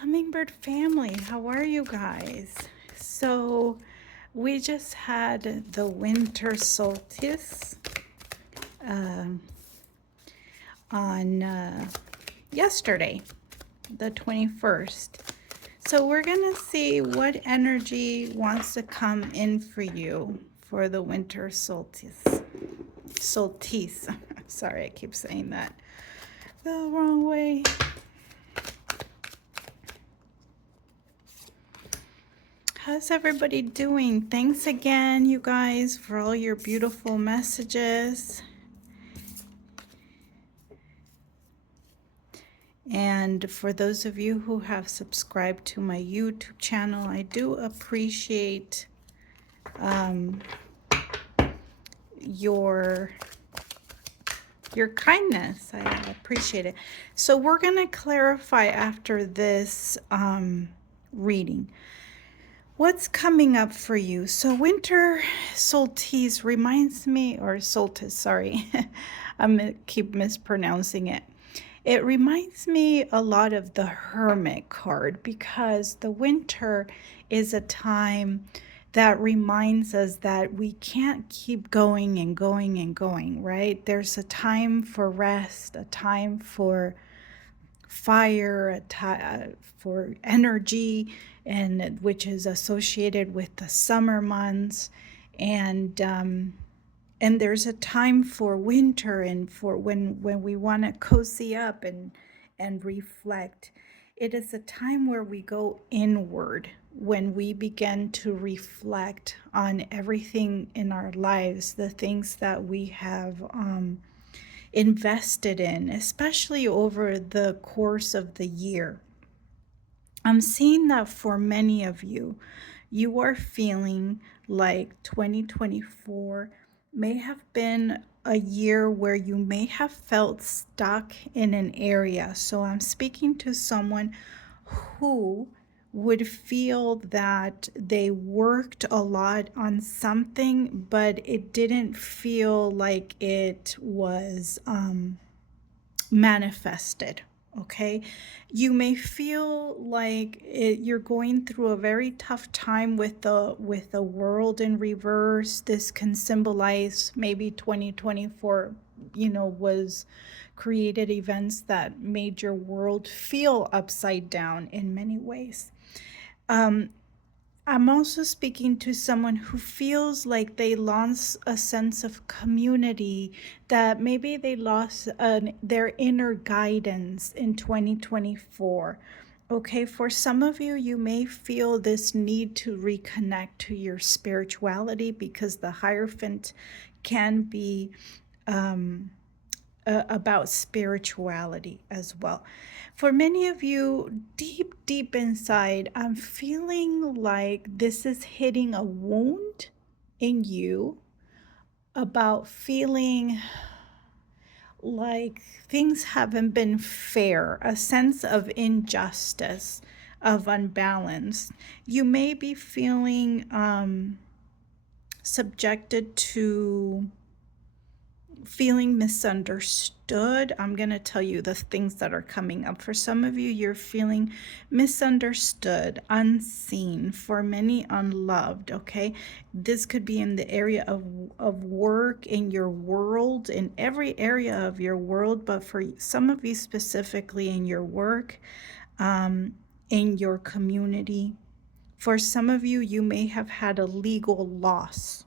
Hummingbird family, how are you guys? So, we just had the winter solstice um, on yesterday, the 21st. So, we're going to see what energy wants to come in for you for the winter solstice. Solstice. Sorry, I keep saying that the wrong way. How's everybody doing? Thanks again, you guys, for all your beautiful messages. And for those of you who have subscribed to my YouTube channel, I do appreciate your kindness. I appreciate it. So we're going to clarify after this reading what's coming up for you. So winter solstice reminds me, or solstice, sorry, keep mispronouncing it. It reminds me a lot of the Hermit card, because the winter is a time that reminds us that we can't keep going and going and going, right? There's a time for rest, a time for fire, a time for energy, and which is associated with the summer months, and there's a time for winter, and for when we want to cozy up and reflect. It is a time where we go inward, when we begin to reflect on everything in our lives, the things that we have invested in, especially over the course of the year. I'm seeing that for many of you, you are feeling like 2024 may have been a year where you may have felt stuck in an area. So I'm speaking to someone who would feel that they worked a lot on something, but it didn't feel like it was manifested. Okay, you may feel like you're going through a very tough time with the world in reverse. This can symbolize maybe 2024, was created events that made your world feel upside down in many ways. I'm also speaking to someone who feels like they lost a sense of community, that maybe they lost their inner guidance in 2024. Okay, for some of you, you may feel this need to reconnect to your spirituality, because the Hierophant can be about spirituality as well. For many of you, deep, deep inside, I'm feeling like this is hitting a wound in you, about feeling like things haven't been fair, a sense of injustice, of unbalance. You may be feeling subjected to feeling misunderstood. I'm going to tell you the things that are coming up. For some of you, you're feeling misunderstood, unseen, for many unloved, okay? This could be in the area of work, in your world, in every area of your world, but for some of you specifically in your work, in your community. For some of you, you may have had a legal loss,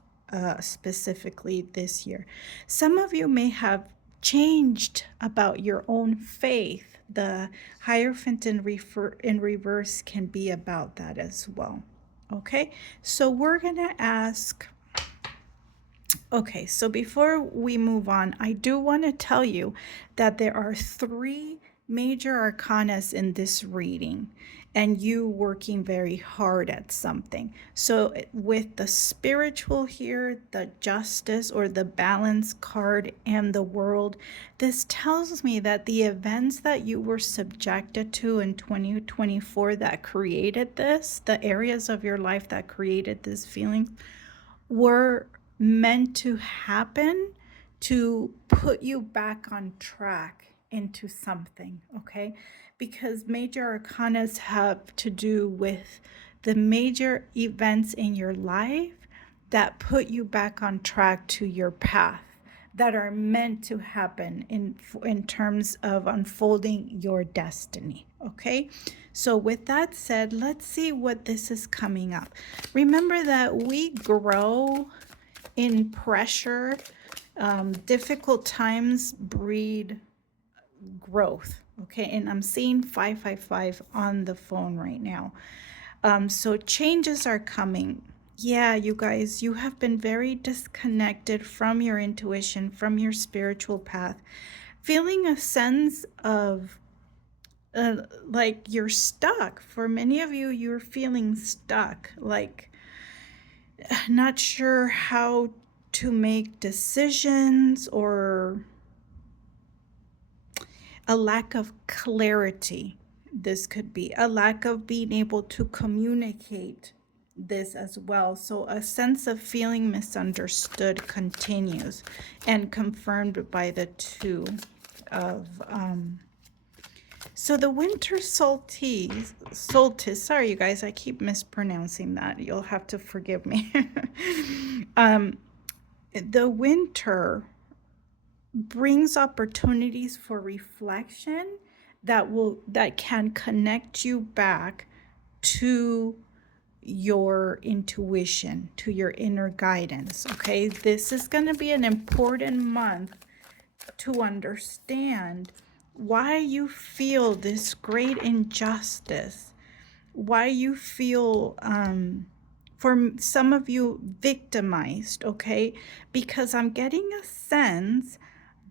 specifically this year. Some of you may have changed about your own faith. The Hierophant in reverse can be about that as well. Okay, so we're going to ask. Okay, so before we move on, I do want to tell you that there are 3 major arcanas in this reading, and you working very hard at something. So with the spiritual here, the justice or the balance card, and the world, this tells me that the events that you were subjected to in 2024 that created this, the areas of your life that created this feeling, were meant to happen to put you back on track into something, okay? Because major arcanas have to do with the major events in your life that put you back on track to your path, that are meant to happen in terms of unfolding your destiny, okay? So with that said, let's see what this is coming up. Remember that we grow in pressure. Difficult times breed growth, okay? And I'm seeing 555 on the phone right now. So changes are coming. Yeah, you guys, you have been very disconnected from your intuition, from your spiritual path, feeling a sense of like you're stuck. For many of you, you're feeling stuck, like not sure how to make decisions, or a lack of clarity. This could be a lack of being able to communicate this as well. So a sense of feeling misunderstood continues, and confirmed by the two of so the winter solstice, sorry you guys, I keep mispronouncing that, you'll have to forgive me. The winter brings opportunities for reflection that can connect you back to your intuition, to your inner guidance, okay? This is going to be an important month to understand why you feel this great injustice, why you feel for some of you victimized, okay? Because I'm getting a sense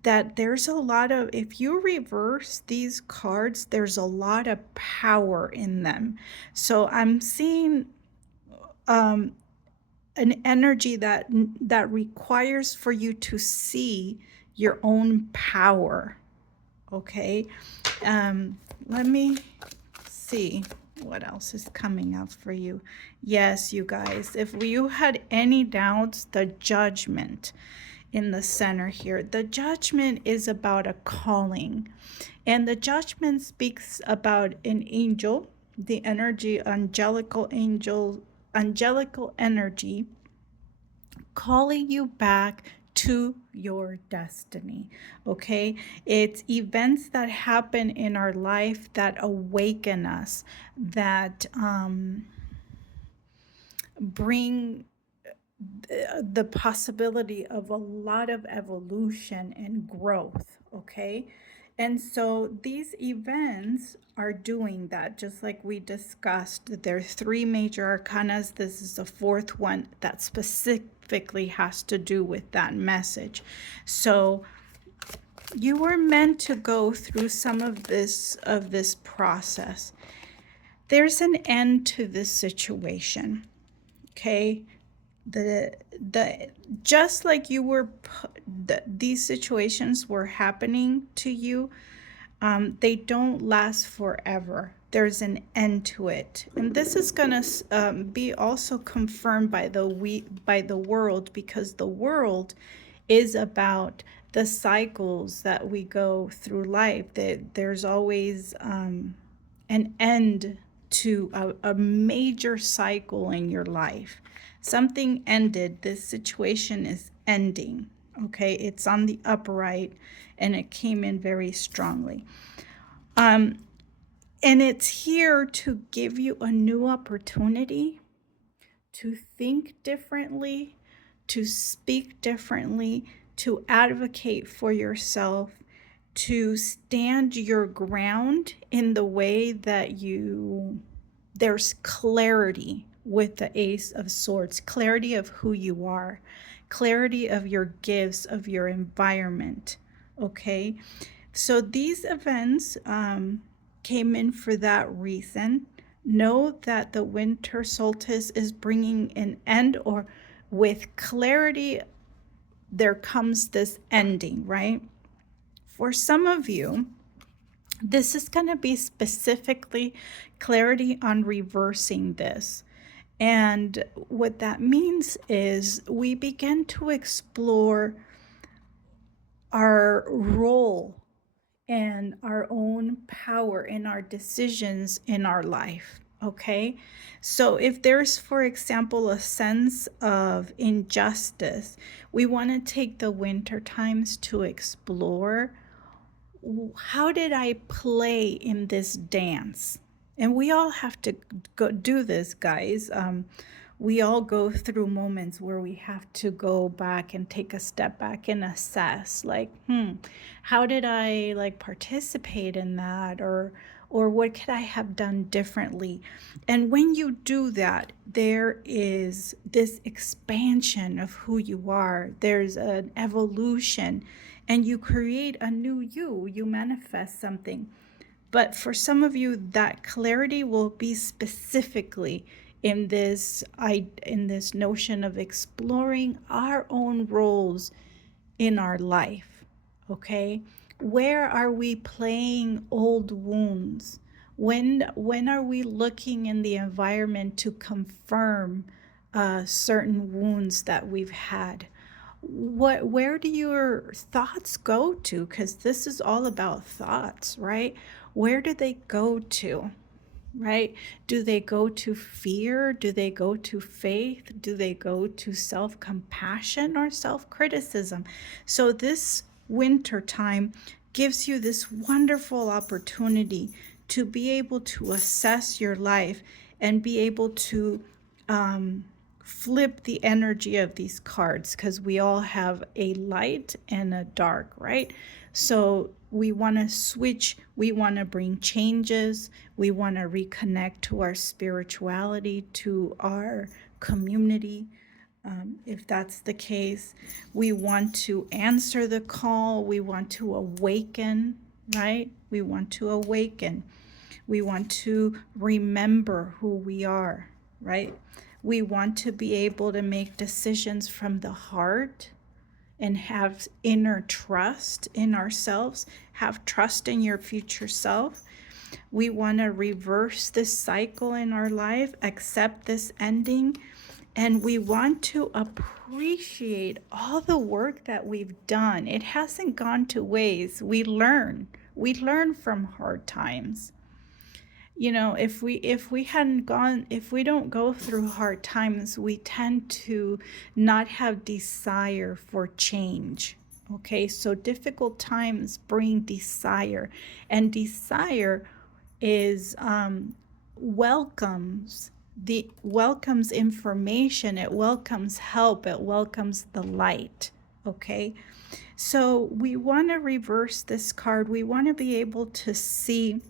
that there's a lot of, if you reverse these cards, there's a lot of power in them. So I'm seeing an energy that requires for you to see your own power, okay? Let me see what else is coming up for you. Yes, you guys, if you had any doubts, the Judgment in the center here. The Judgment is about a calling, and the Judgment speaks about an angel, the energy, angelical energy calling you back to your destiny, okay? It's events that happen in our life that awaken us, that bring the possibility of a lot of evolution and growth, okay? And so these events are doing that, just like we discussed. There are three major arcanas. This is the fourth one that specifically has to do with that message. So you were meant to go through some of this process. There's an end to this situation, okay? The just like you were these situations were happening to you, they don't last forever. There's an end to it, and this is going to be also confirmed by the world, because the world is about the cycles that we go through life. That there's always an end to a major cycle in your life. Something ended. This situation is ending, okay? It's on the upright, and it came in very strongly. And it's here to give you a new opportunity to think differently, to speak differently, to advocate for yourself, to stand your ground in the way that there's clarity with the Ace of Swords, clarity of who you are, clarity of your gifts, of your environment, okay? So these events came in for that reason. Know that the winter solstice is bringing an end, or with clarity, there comes this ending, right? For some of you, this is going to be specifically clarity on reversing this. And what that means is we begin to explore our role and our own power in our decisions in our life. Okay, so if there's, for example, a sense of injustice, we want to take the winter times to explore, how did I play in this dance? And we all have to go do this, guys. We all go through moments where we have to go back and take a step back and assess, like, how did I like participate in that, or what could I have done differently? And when you do that, there is this expansion of who you are. There's an evolution, and you create a new you. You manifest something. But for some of you, that clarity will be specifically in this notion of exploring our own roles in our life. Okay, where are we playing old wounds? When are we looking in the environment to confirm certain wounds that we've had? Where do your thoughts go to? Because this is all about thoughts, right? Where do they go to? Right? Do they go to fear? Do they go to faith? Do they go to self-compassion or self-criticism? So this winter time gives you this wonderful opportunity to be able to assess your life and be able to flip the energy of these cards, because we all have a light and a dark, right? So we want to switch, we want to bring changes, we want to reconnect to our spirituality, to our community. If that's the case, we want to answer the call, we want to awaken, right? We want to awaken. We want to remember who we are, right? We want to be able to make decisions from the heart and have inner trust in ourselves, have trust in your future self. We want to reverse this cycle in our life, accept this ending, and we want to appreciate all the work that we've done. It hasn't gone to waste. We learn from hard times. You know, if we hadn't gone, if we don't go through hard times, we tend to not have desire for change. Okay, so difficult times bring desire, and desire is welcomes information, it welcomes help, it welcomes the light. Okay, so we want to reverse this card. We want to be able to see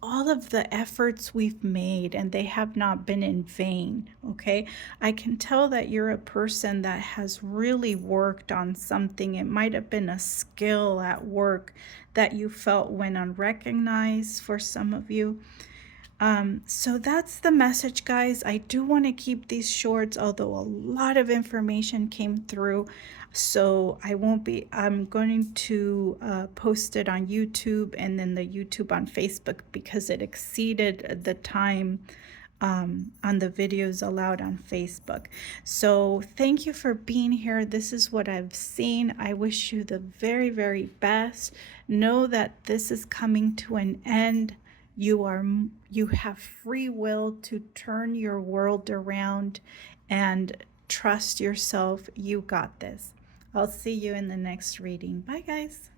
all of the efforts we've made, and they have not been in vain. Okay, I can tell that you're a person that has really worked on something. It might have been a skill at work that you felt went unrecognized for some of you. So that's the message, guys. I do want to keep these shorts, although a lot of information came through. So I'm going to post it on YouTube, and then the YouTube on Facebook, because it exceeded the time on the videos allowed on Facebook. So thank you for being here. This is what I've seen. I wish you the very, very best. Know that this is coming to an end. You have free will to turn your world around, and trust yourself. You got this. I'll see you in the next reading. Bye, guys.